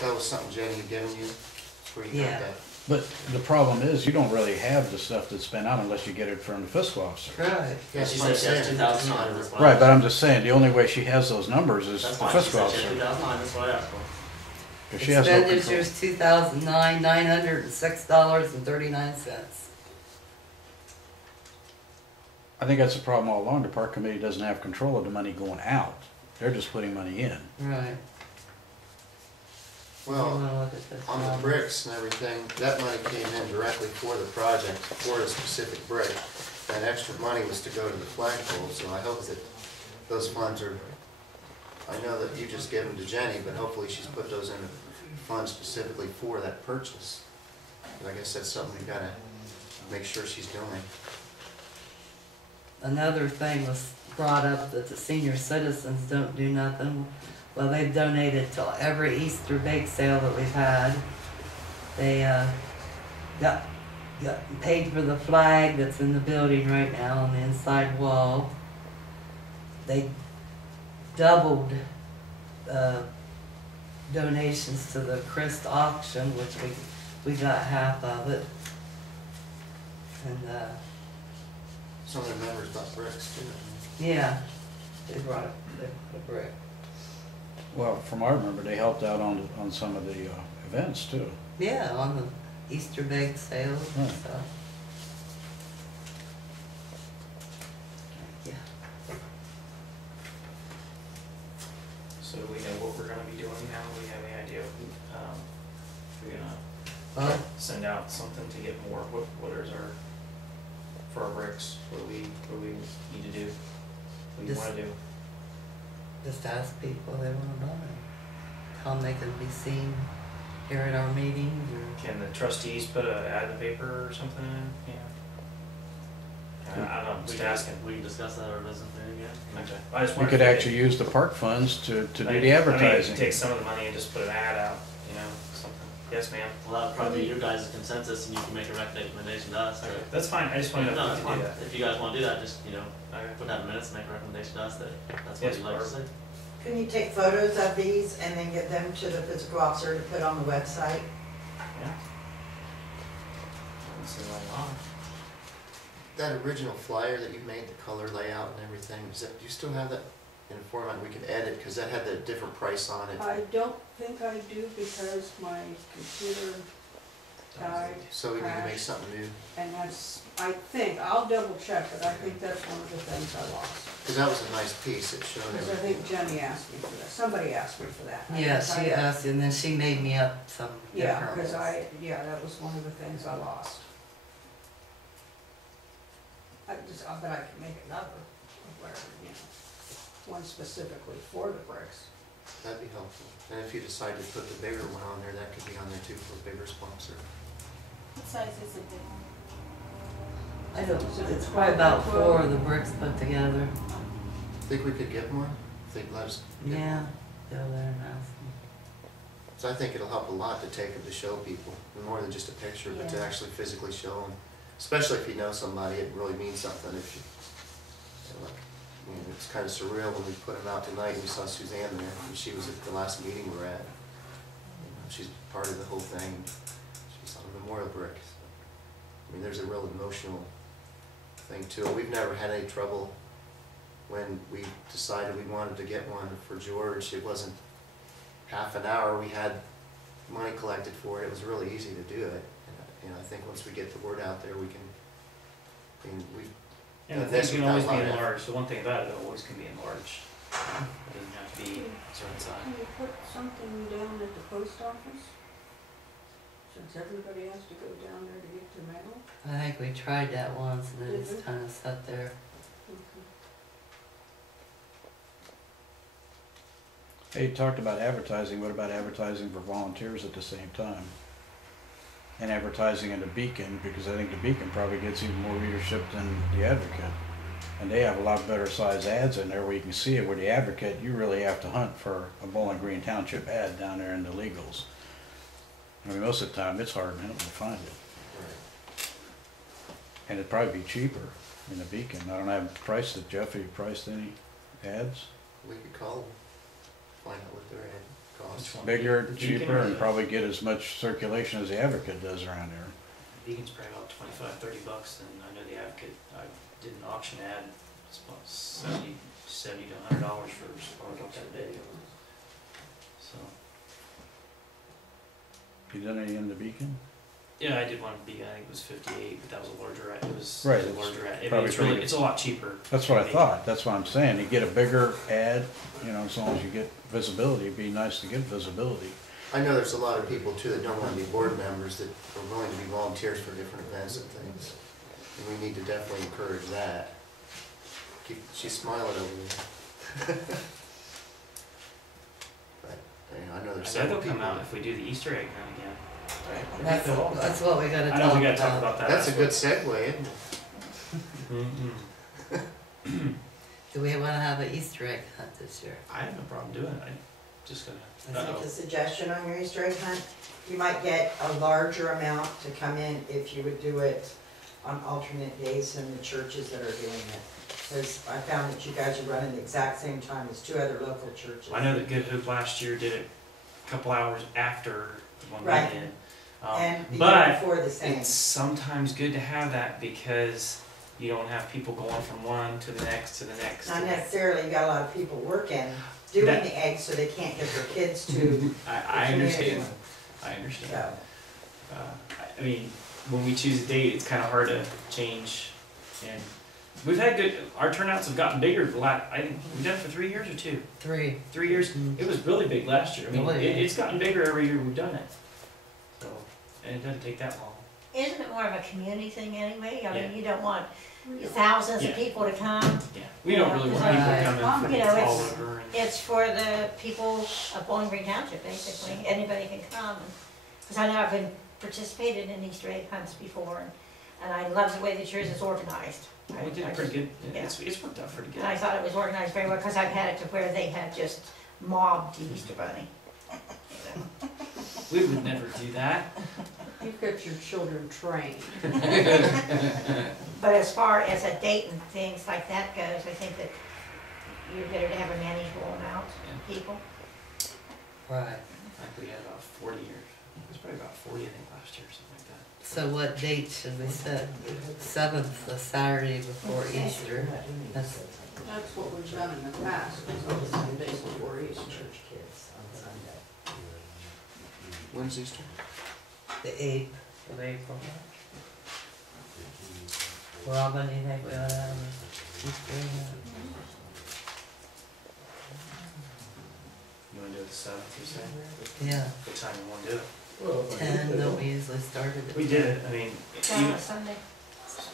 That was something Jenny had given you, that's where you Yeah. got that. But the problem is, you don't really have the stuff that's spent out unless you get it from the fiscal officer. Right. Yes, She what I'm said she has saying. 2009, that's why. Right, but I'm just saying, the only way she has those numbers is the That's fine, she fiscal said she had officer. 2009, that's why I asked for. 'Cause she has no control. Expenditures 2009, $906.39. I think that's the problem all along. The park committee doesn't have control of the money going out. They're just putting money in. Right. You Well, wanna look at this on the number? bricks and everything, that money came in directly for the project, for a specific brick. That extra money was to go to the flagpole, so I hope that those funds are, I know that you just gave them to Jenny, but hopefully she's put those in a fund specifically for that purchase. But I guess that's something we gotta make sure she's doing. Another thing was brought up that the senior citizens don't do nothing. Well, they've donated to every Easter bake sale that we've had. They got paid for the flag that's in the building right now on the inside wall. They doubled donations to the Christ auction, which we got half of it. And Some of the members bought bricks too. yeah, they brought a brick. Well, from what I remember, they helped out on some of the events too. Yeah, on the Easter bake sales and Right. stuff. Yeah. So do we know what we're gonna be doing now? Do we have any idea? We're gonna Well, send out something to get more, what is our, for our bricks, what do we need to do? What do you Just- wanna do? just ask people they wanna buy. Tell them they can be seen here at our meetings or. Can the trustees put a ad in the paper or something, I don't know, I'm just asking. We can discuss that at our business meeting again. Okay. I just We wondered could if we actually use the park funds to do Like, the I advertising. mean, take some of the money and just put an ad out, something. Yes, ma'am. Well, that would probably be your guys' consensus, and you can make a recommendation to us. Okay, that's fine, I just wanted to No, know that's if we fine. could do that. If you guys wanna do that, just, Okay. put that in minutes and make a recommendation to us that that's what Yes, you'd like to Barb. see. Can you take photos of these and then get them to the physical officer to put on the website? Yeah. Let's see what I want. That original flyer that you made, the color layout and everything, do you still have that in a format we could edit? Because that had the different price on it. I don't think I do because my computer died So we need to make something new. and I think, I'll double check, but I think that's one of the things I lost. Because that was a nice piece, it showed Because I everything. think Jenny asked me for that, somebody asked me for that. Yeah, she asked, and then she made me up some Yeah, different because ones. that was one of the things I lost. But I can make another, or whatever, one specifically for the bricks. That'd be helpful. And if you decide to put the bigger one on there, that could be on there too for a bigger sponsor. What size is it then? I don't, it's probably about 4 of the bricks put together. Think we could get more? Think let us get Yeah, more? go there and ask them. So I think it'll help a lot to take them to show people, more than just a picture, but to Yeah. actually physically show them. Especially if you know somebody, it really means something if you, it's kind of surreal when we put them out tonight and we saw Suzanne there, and she was at the last meeting we're at. She's part of the whole thing. She's on the memorial brick. I mean, there's a real emotional thing to it. We've never had any trouble when we decided we wanted to get one for George. It wasn't half an hour. We had money collected for it. It was really easy to do it. And I think once we get the word out there, we can, And the This things can without always a be lot of enlarged, the one thing about it, it always can be enlarged. It doesn't have to be a certain size. Can you put something down at the post office? Since everybody has to go down there to get their mail? I think we tried that once and it Did just we? kind of sat there. Hey, you talked about advertising. What about advertising for volunteers at the same time? And advertising in the Beacon, because I think the Beacon probably gets even more readership than the Advocate. And they have a lot better size ads in there where you can see it. Where the Advocate, you really have to hunt for a Bowling Green Township ad down there in the legals. I mean, most of the time it's hard to find it. And it'd probably be cheaper in the Beacon. I don't have priced it. Jeff, have you priced any ads? we could call them, find out what they're at. cost. Which one? Bigger, The Beacon cheaper, or and the- probably get as much circulation as the Advocate does around here. Beacon's probably about $25-30, and I know the Advocate, I did an auction ad, it's about $70 to $100 for a spark that day. So, You done any in the Beacon? yeah, I did one big, I think it was 58, but that was a larger ad, it was Right, a it's larger ad. I mean, probably it's really, pretty- it's a lot cheaper. That's what I thought, that's what I'm saying, you get a bigger ad, you know, as long as you get visibility, it'd be nice to get visibility. I know there's a lot of people too that don't want to be board members that are willing to be volunteers for different events and things. And we need to definitely encourage that. She's smiling over there. But, you know, I know I there's know several they'll people. come out if we do the Easter egg hunt again. That's what we gotta I know we gotta talk talk about. about that. That's a good segue, isn't it? Mhm. Do we wanna have an Easter egg hunt this year? I have no problem doing it, I'm just gonna, Make uh-oh. a suggestion on your Easter egg hunt. You might get a larger amount to come in if you would do it on alternate days than the churches that are doing it. Because I found that you guys are running the exact same time as 2 other local churches. I know that Good Hope last year did it a couple hours after the one Right. we did. And the year But before the same. it's sometimes good to have that because you don't have people going from one to the next to the next. Not necessarily, you got a lot of people working, doing That- the eggs so they can't get their kids to I the understand. community. I understand. So, I mean, when we choose a date, it's kind of hard to change. And we've had good, our turnouts have gotten bigger. I think we've done it for 3 years or 2. 3. 3 years. Mhm. It was really big last year. I mean, Oh, yeah. it's gotten bigger every year we've done it. So, and it doesn't take that long. Isn't it more of a community thing anyway? I Yeah. mean, you don't want thousands Yeah. of people to come. Yeah, we don't really want people Right. coming You know, from all it's- over. And, It's for the people of Bowling Green Township, basically. Anybody can come. Because I know I've been participated in Easter egg hunts before, and I love the way that yours is organized. we did I pretty good. yeah. It's worked out pretty good. And I thought it was organized very well, because I've had it to where they had just mobbed the Easter Bunny. We would never do that. You've got your children trained. But as far as a date and things like that goes, I think that you're better to have a manageable amount of people. Right. I think we had about 40 years. It was probably about 40, I think, last year or something like that. So what date should we set? 7th, the Saturday before Easter. That's That's what we've done in the past, is on the Sundays before Easter. church kids on Sunday. When's Easter? the 8th of April. Robin, you think we ought to have an Easter egg hunt? You want to do it the 7th, you say? Yeah, What time you want to do it? 10, don't we usually start it at We did it, I mean, On even a Sunday.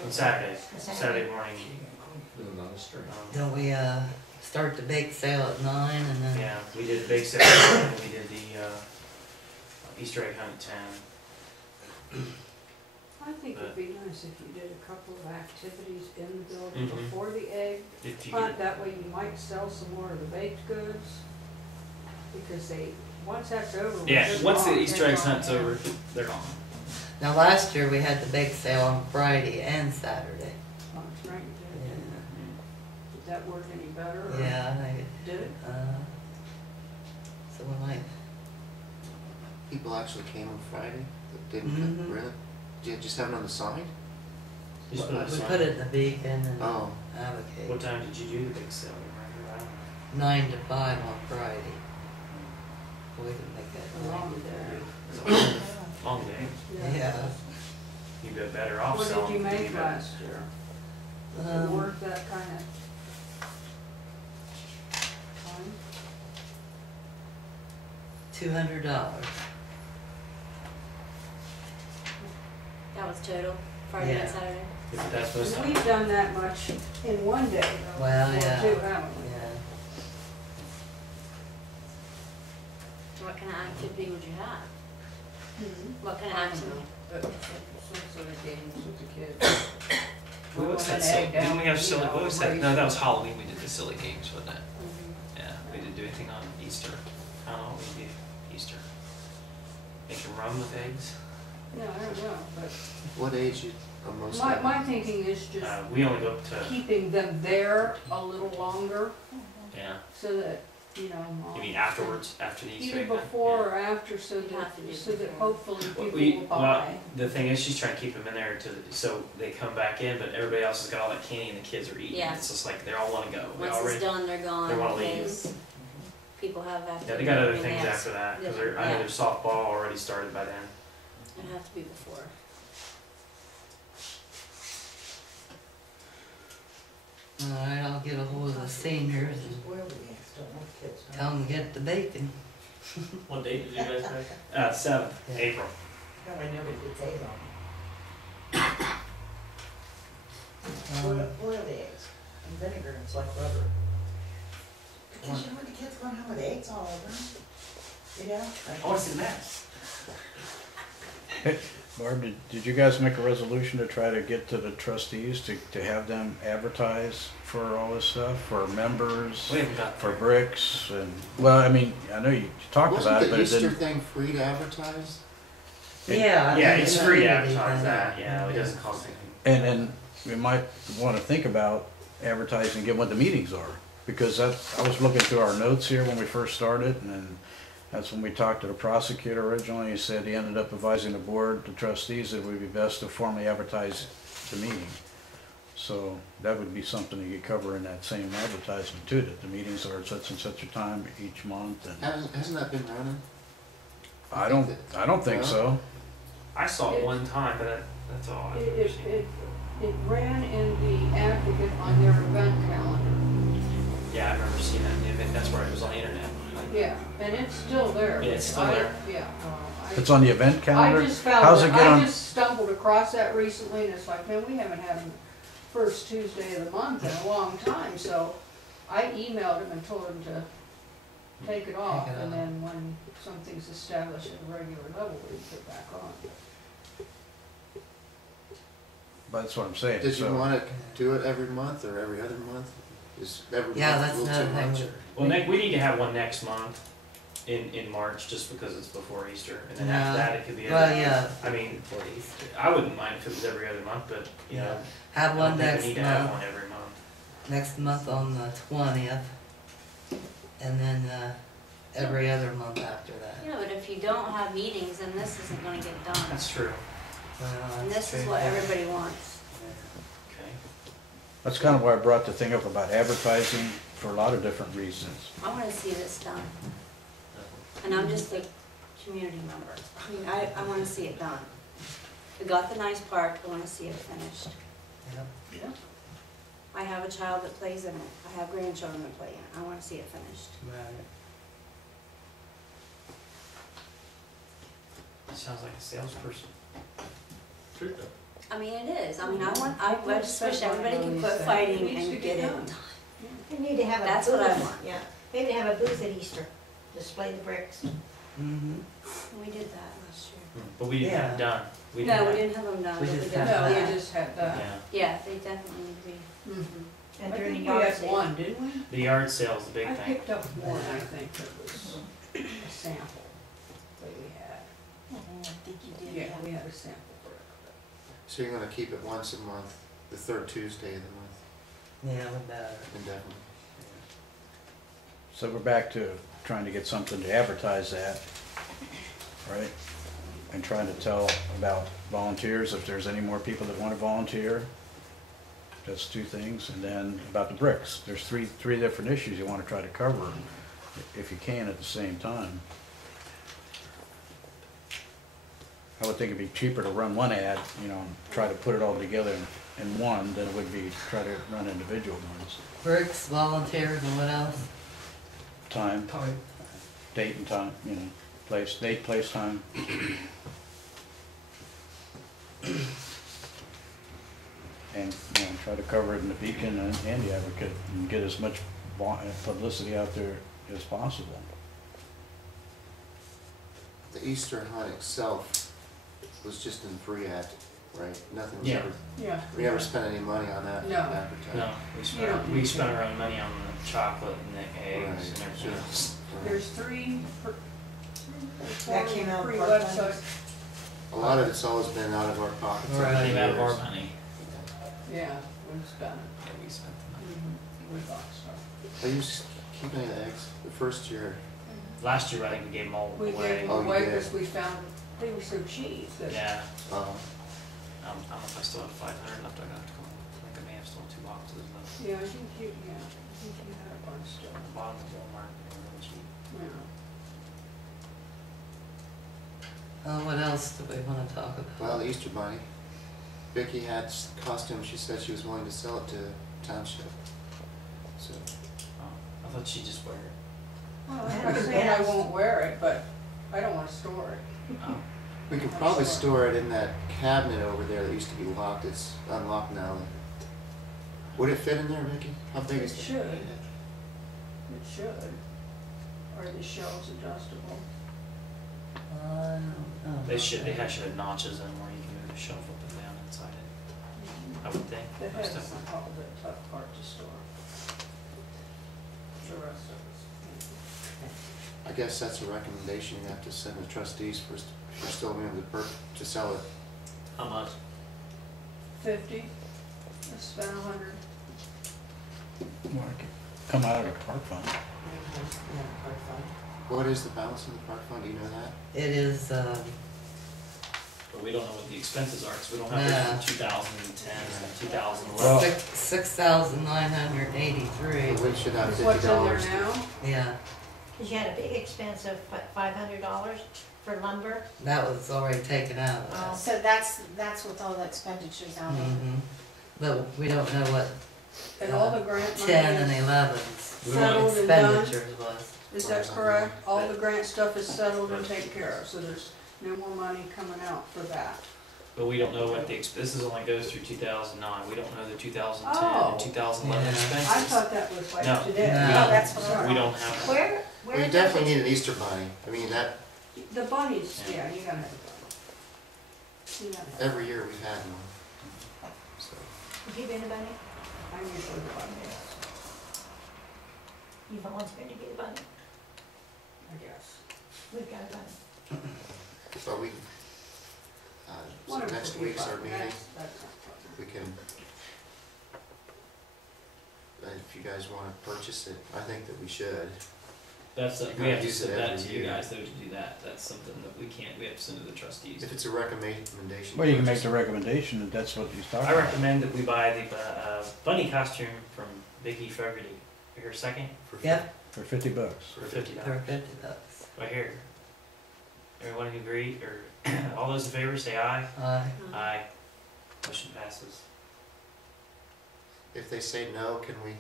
on Saturday, Saturday. Saturday morning. Don't we, start the bake sale at 9 and then? Yeah, we did the bake sale and we did the Easter egg hunt at 10. I think it'd be nice if you did a couple of activities in the building Mhm. before the egg If you hunt, that way you might sell some more of the baked goods. Because once that's over. yeah, we're once the gone. Easter egg hunt's over, they're gone. Now, last year we had the bake sale on Friday and Saturday. Oh, that's right, you Yeah, did. Did that work any better? or yeah, I, Did it? so we might, People actually came on Friday that didn't, Mhm. really? Did you just have it on the sign? Just put it we aside. put it in the Beacon and Oh, What Advocate. time did you do the big sale? You remember? 9 to 5 on Friday. We can make A that long 9 to day. Long day. 5. Yeah. You'd be better off What selling. did you make better. last year? Did it work that kind of time? $200. That was total, Friday Yeah. and Saturday. If that's supposed to. We've done that much in one day though. Well, or yeah. two, haven't we? Yeah. What kind of activity would you have? Hmm. What kind of activity? Some sort of games with the kids. We always had An silly, egg didn't down, we have you silly, know, what was that? race. No, that was Halloween, we did the silly games, wasn't it? Mhm. Yeah, we didn't do anything on Easter. I don't know what we did Easter. Making rum with eggs? No, I don't know, but what age you, are most my, of my them? thinking is just We only go up to, keeping them there a little longer yeah, so that you know. You mean afterwards, after the Easter Either egg hunt? before or after, so You have to do that before. hopefully Well, people will well, buy. the thing is, she's trying to keep them in there so they come back in, but everybody else has got all that candy and the kids are eating. Yeah. It's just like they all want to go. They Once already, it's done, they're gone they wanna leave. because people have yeah, activities. they got other and things that's- after that because I Yeah. know their softball already started by then. It'd have to be before. Alright, I'll get a hold of the seniors and Boiled eggs, don't want kids. tell them to get the bacon. What date did you guys pick? 7th, Yeah. April. No, I never did egg on Um, them. Boiled eggs and vinegar, and it's like rubber. Because you know what, the kids going home with eggs all over them. You know? I want to see the mess. Barb, did you guys make a resolution to try to get to the trustees to have them advertise for all this stuff, for members, We haven't got for there. bricks, and, well, I mean, I know you talked Wasn't about it, the but it Easter didn't. thing free to advertise? Yeah. I Yeah, think it's it's free to a advertise thing. that. Yeah, it doesn't cost anything. And we might wanna think about advertising, get what the meetings are, because I was looking through our notes here when we first started, and then that's when we talked to the prosecutor originally. He said he ended up advising the board, the trustees, that it would be best to formally advertise the meeting. So that would be something that you cover in that same advertisement too, that the meetings are at such and such a time each month, and Hasn't that been running? I don't think so. I saw it one time, but that's all I've ever It, seen. it ran in the Advocate on their event calendar. Yeah, I remember seeing that in the event. That's where it was on the internet. Yeah, and it's still there. Yeah, it's still I- there. Yeah. It's on the event calendar? I just found How's it, it get on? I just stumbled across that recently, and it's like, man, we haven't had them first Tuesday of the month in a long time, so I emailed him and told him to take it off, Take it and off. then when something's established at a regular level, we put it back on. That's what I'm saying. Did you So- wanna do it every month or every other month? Is every Yeah, month that's a little another too thing. much? Well, we need to have one next month in March, just because it's before Easter, and then after Yeah. that it could be. Well, every- yeah, I mean, before Easter. I wouldn't mind if it was every other month, but you know, Have I one don't think next we need to have month, one every month. next month on the 20th, and then, every other month after that. Yeah, but if you don't have meetings, then this isn't gonna get done. That's true. Well, And that's this is true. what everybody wants. Okay. That's kind of why I brought the thing up about advertising for a lot of different reasons. I wanna see this done. And I'm just a community member. I mean, I wanna see it done. We got the nice park, I wanna see it finished. Yep. Yeah. I have a child that plays in it. I have grandchildren that play in it. I wanna see it finished. Right. Sounds like a salesperson. True though. I mean, it is. I mean, I just wish everybody could quit fighting and get it done. We need to have a. That's what I booth. want. Yeah, maybe have a booth at Easter, display the bricks. Mm-hmm. We did that last year. But we didn't have it done. We No, we have- didn't have them done. We but just did had have No, that. we just had that. Yeah. Yeah, they definitely need to be. Mhm. And I during think the we yard had sale. one, didn't we? The yard sale's the big I thing. picked up one, I think, that was a sample that we had. I think you did. Yeah, we had a sample brick. So you're gonna keep it once a month, the third Tuesday of the month, Yeah, we better. indefinitely? So we're back to trying to get something to advertise that, right? And trying to tell about volunteers, if there's any more people that want to volunteer. That's two things. And then about the bricks. There's three different issues you want to try to cover if you can at the same time. I would think it'd be cheaper to run one ad, you know, and try to put it all together in one than it would be try to run individual ones. Bricks, volunteers, and what else? Time, date and time, you know, place, date, place, time. And, you know, try to cover it in the Beacon and the Advocate and get as much publicity out there as possible. The Easter hunt itself was just in free ad, right? Nothing was Yeah. ever, Yeah. we never spent any money on that No. advertising. No, You don't we need spent to. our own money on the chocolate and the eggs Right, and everything sure. else. There's three, That came out free part-time. websites. A lot of it's always been out of our pockets. over Right. the Money out of our years. money. Yeah, we spent it. Yeah, we spent the money. We bought stuff. They use keep any of the eggs? The first year, Last year, I think we gave them all We away. gave Oh, them you away did. because we found they were so cheap that. Yeah, uh, I don't know if I still have 500 left, I got to come, I think I may have still 2 boxes left. Yeah, I think you had a bunch still, Bottom of Walmart, they were really cheap. yeah. What else do we wanna talk about? well, the Easter Bunny. Vicky had costume, she said she was willing to sell it to Township. So, Oh, I thought she'd just wear it. Well, I'm not saying I won't wear it, but I don't wanna store it. Oh, we could probably store it in that cabinet over there that used to be locked, it's unlocked now. Would it fit in there, Vicky? How big It is it? should. It should. Are the shelves adjustable? I don't know. They should have notches in them where you can move the shelf up and down inside it, I would think. The Most head's definitely. all the tough part to store. The rest of it's. I guess that's a recommendation you have to send the trustees first, if you're still willing to sell it. How much? 50, I spent 100. Well, it could come out of the park fund. Yeah, park fund. What is the balance in the park fund, do you know that? It is, But we don't know what the expenses are, because we don't have Nah. it from 2010 and 2011. Well- 6,983. So we should have Is $50. what's in there now? Yeah, Cause you had a big expense of $500 for lumber. that was already taken out of Oh. that. So that's with all the expenditures out of it. Mhm. But we don't know what And all the grant 10 and money 11's We want settled and done? expenditures was. Is that correct? All the grant stuff is settled and taken care of, so there's no more money coming out for that. But we don't know what the, this is only goes through 2009, we don't know the 2010 Oh. and 2011 Yeah. expenses. I thought that was like No. today. No. Oh, that's what Sorry. We don't have that. Where Well, you is definitely it? need an Easter bunny, I mean, that, The bunnies, yeah, you gotta have a bunny. You gotta have. every year we've had one. So, Have you been a bunny? I'm usually the bunny, You volunteered to be a bunny? I guess. We've got a bunny. but we, so Whatever, next it'll be week's our fun. meeting, That's not fun. we can, if you guys wanna purchase it, I think that we should. That's, You we gotta have to use it send that every to you year. guys though to do that, that's something that we can't, we have to send to the trustees. If it's a recommendation. Well, you can make purchase the it. recommendation that that's what he's talking I about. recommend that we buy the bunny costume from Vicky Fogarty. Here, second, For Yep, For $50. for $50. for $50. Right here. Everyone agree, or all those in favor say aye. Aye. Motion passes. If they say no, can we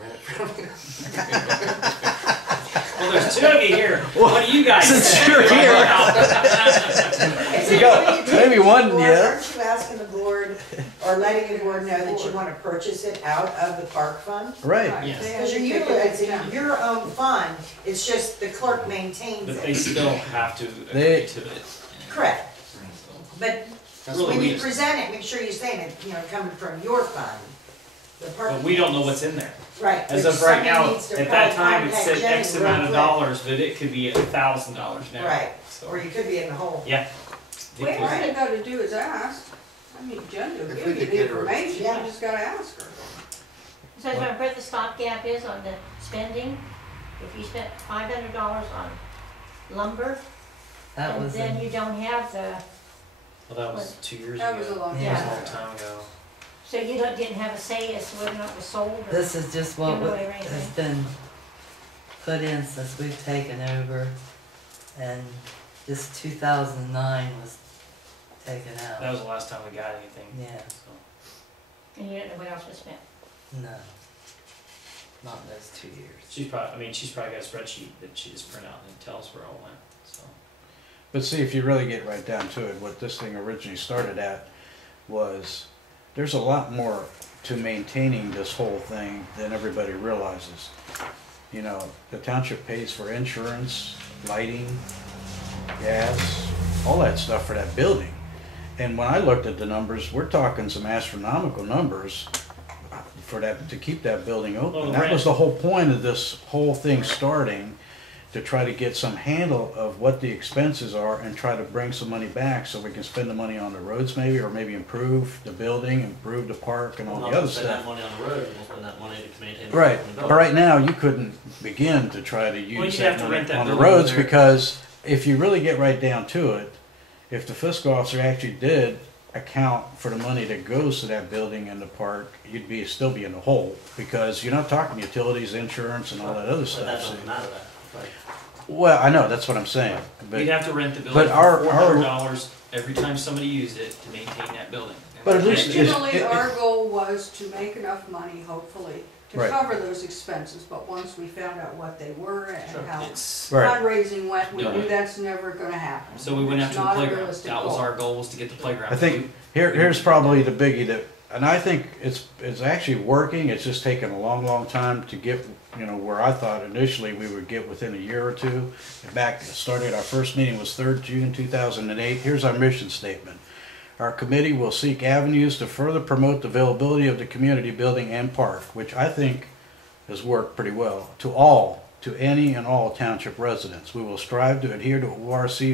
rent it from you? Well, there's 2 of you here. What do you guys Since say? you're here. Is You it got- what you maybe take one, to the board? yeah. Aren't you asking the board, or letting the board know that you wanna purchase it out of the park fund? Right. Yes. They Because have you're to take it utilizing down. your own fund, it's just the clerk maintains But they it. still have to They- agree to it. Correct, So, but That's Really, when we you just- present it, make sure you're saying it, you know, coming from your fund. The park. But we don't know what's in there. Right. As but of right somebody now, needs to at that probably time, it contact said Jenny X real amount of quick. dollars, but it could be $1,000 now. Right, So, or you could be in the hole. yeah. All you gotta do is ask. I mean, Jen will If give we you could the get her- information, Yeah. you just gotta ask her. So is where the stopgap is on the spending, if you spent $500 on lumber, That and was then in, you don't have the, Well, that was 2 years That was a ago. long Yeah. That time was a ago. long time ago. so you didn't have a say as to whether or not it was sold or? this is just what Giveaway or anything. has been put in since we've taken over. And just 2009 was taken That out. was the last time we got anything. Yeah, So, And you don't know what else was spent? no. Not in those 2 years. she's probably got a spreadsheet that she just printed out and it tells where it all went, so. But see, if you really get right down to it, what this thing originally started at was, there's a lot more to maintaining this whole thing than everybody realizes. You know, the township pays for insurance, lighting, gas, all that stuff for that building. And when I looked at the numbers, we're talking some astronomical numbers for that, to keep that building Well, open. the That was rent- the whole point of this whole thing starting. to try to get some handle of what the expenses are and try to bring some money back so we can spend the money on the roads maybe, or maybe improve the building, improve the park and all the other Spend that stuff. money on the road, we'll spend that money to maintain the. Right, the but building. right now you couldn't begin to try to Well, use you'd have that to money rent that on the building roads there. because if you really get right down to it, if the fiscal officer actually did account for the money that goes to that building and the park, you'd still be in the hole because you're not talking utilities, insurance and all that other But that stuff. doesn't matter that, right? Well, I know, that's what I'm saying, but. You'd have to rent the but building our- for $400 every time somebody used it to maintain that building. But at least it's- Originally, our goal was to make enough money, hopefully, to Right. cover those expenses, but once we found out what they were Sure. and how It's, Right. fundraising went, we Yeah. knew that's never gonna happen. so we went It's after the not a playground. realistic That was goal. our goal, was to get the playground. I think here's probably the biggie that, and I think it's actually working. It's just taken a long time to get, where I thought initially we would get within a year or two. Back started our first meeting was 3rd June 2008. Here's our mission statement. Our committee will seek avenues to further promote the availability of the community building and park, which I think has worked pretty well, to any and all township residents. We will strive to adhere to ORC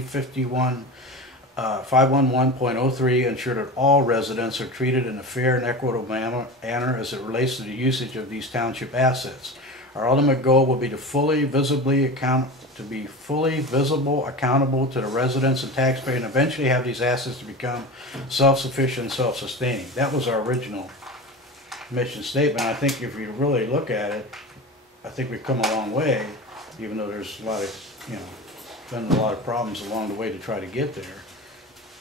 511.03, ensure that all residents are treated in a fair and equitable manner as it relates to the usage of these township assets. Our ultimate goal will be to be fully visible, accountable to the residents and taxpayers, and eventually have these assets to become self-sufficient and self-sustaining. That was our original mission statement. I think if you really look at it, I think we've come a long way, even though there's a lot of, been a lot of problems along the way to try to get there.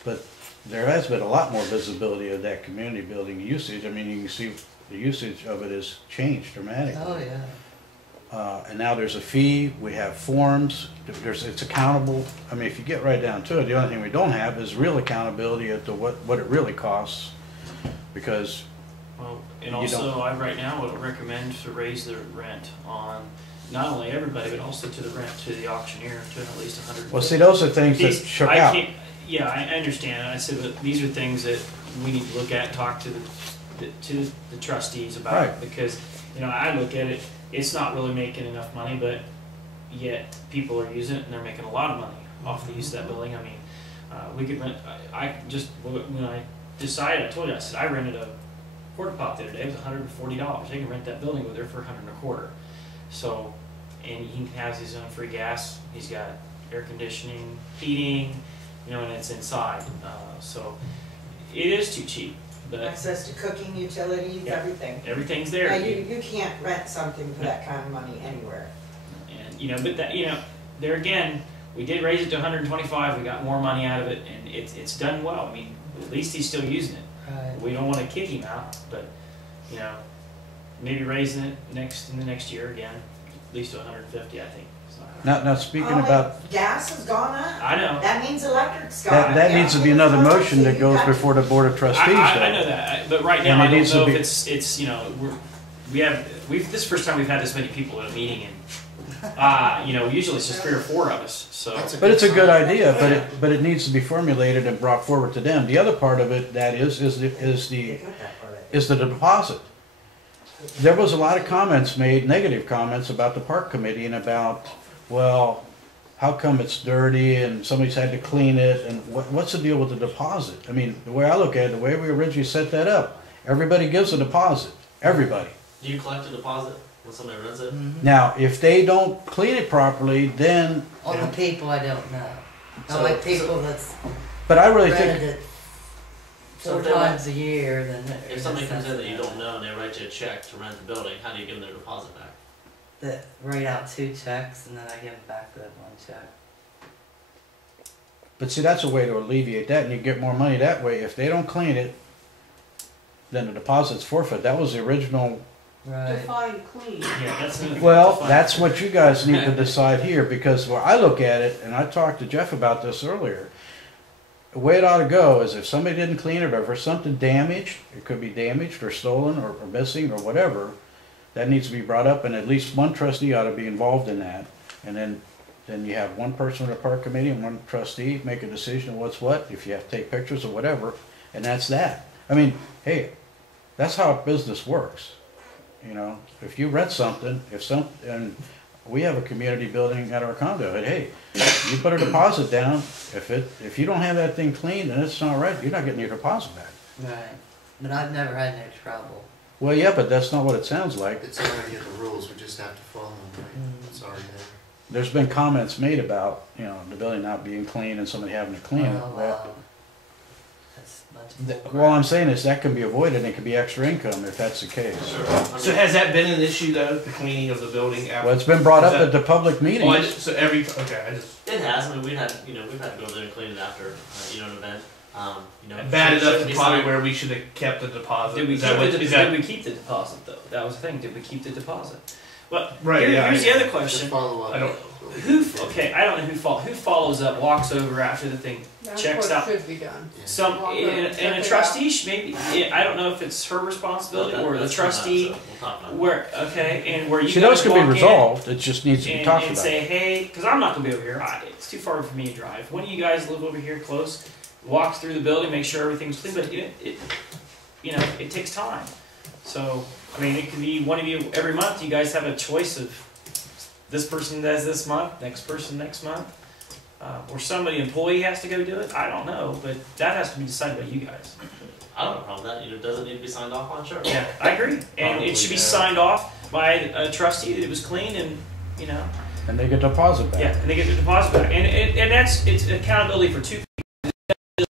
But there has been a lot more visibility of that community building usage. I mean, you can see the usage of it has changed dramatically. Oh, yeah. And now there's a fee, we have forms, it's accountable. I mean, if you get right down to it, the only thing we don't have is real accountability as to what it really costs. Because, Well, and You also, I right now would recommend to raise the rent on not only everybody, but also to the rent to the auctioneer to at least 100. well, see, those are things that shook out. Yeah, I understand. I said, but these are things that we need to look at, talk to the trustees about. Right. Because, I look at it, it's not really making enough money, but yet people are using it and they're making a lot of money off the use of that building. I mean, we could rent, when I decided, I told you, I said, I rented a porta pot the other day. It was $140. They can rent that building with her for $125. So, and he has his own free gas. He's got air conditioning, heating, and it's inside. So it is too cheap, but Access to cooking, utilities, Yeah. everything. everything's there. Now, you can't rent something for that kind of money anywhere. And but that there again, we did raise it to 125. We got more money out of it, and it's done well. I mean, at least he's still using it. Right. We don't want to kick him out, but maybe raising it in the next year again, at least to 150. I think. So, Now speaking Oh, about, gas has gone up. I know. That means electric's gone up. that needs to be another motion that goes before the Board of Trustees. I though. know that, but right And now it I don't needs to know be- if it's this is the first time we've had this many people at a meeting, and usually it's just 3 or 4 of us. So But it's a good idea, but it needs to be formulated and brought forward to them. The other part of it, that is the deposit. There was a lot of comments made, negative comments about the park committee and about, well, how come it's dirty and somebody's had to clean it and what's the deal with the deposit? I mean, the way I look at it, the way we originally set that up, everybody gives a deposit, everybody. Do you collect a deposit when somebody rents it? Now, if they don't clean it properly, then, On the people, I don't know. I So- like people that's but I really rented think, it So 4 if they want- times a year, then. If somebody comes in that you don't know and they write you a check to rent the building, how do you give them their deposit back? That write out 2 checks and then I give them back that 1 check. but see, that's a way to alleviate that and you get more money that way. If they don't clean it, then the deposit's forfeit. That was the original. Right. Define clean. yeah, that's another thing Well, to find. that's what you guys need to decide here, because where I look at it, and I talked to Jeff about this earlier, the way it ought to go is if somebody didn't clean it, or if there's something damaged, it could be damaged or stolen or missing or whatever, that needs to be brought up, and at least one trustee ought to be involved in that. And then you have one person on the park committee and one trustee make a decision of what's what, if you have to take pictures or whatever, and that's that. I mean, hey, that's how business works. If you rent something, and we have a community building at our condo, and hey, you put a deposit down, if you don't have that thing clean and it's not right, you're not getting your deposit back. Right, but I've never had no trouble. Well, yeah, but that's not what it sounds like. It's already in the rules, we just have to follow them, right? It's already there. There's been comments made about, the building not being clean and somebody having to clean it. Oh, Well, wow. That's much th- more. All I'm saying is that can be avoided and it can be extra income if that's the case. So has that been an issue though, the cleaning of the building after? Well, it's been brought up Is that- at the public Oh, meetings. so every, okay, I just, It has. I mean, we've had to go over there and clean it after, an event. bad should enough to be probably signed. where we should have kept the deposit. Did we, Is that what- is that- did we keep the deposit though? That was the thing. Did we keep the deposit? Well, Right, yeah, here's I- the other Just question. follow up. I don't- Okay, I don't know who follows up, walks over after the thing, That's checks what out. should be done. Yeah. Some, Walk over and check and a it trustee should maybe, I don't know if it's her responsibility or the trustee, where, and where you See, guys those can be walk in resolved, it just needs to be and, talked and about. say, hey, because I'm not gonna be over here. It's too far for me to drive. One of you guys live over here close. Walk through the building, make sure everything's clean. But it takes time. So I mean, it could be one of you every month. You guys have a choice of this person does this month, next person next month, or somebody employee has to go do it. I don't know, but that has to be decided by you guys. I don't have a problem with that. It doesn't need to be signed off on, sure. Yeah, I agree, and it should be signed off by a trustee that it was clean and. And they get deposit back. Yeah, and they get the deposit back, and it's accountability for two people.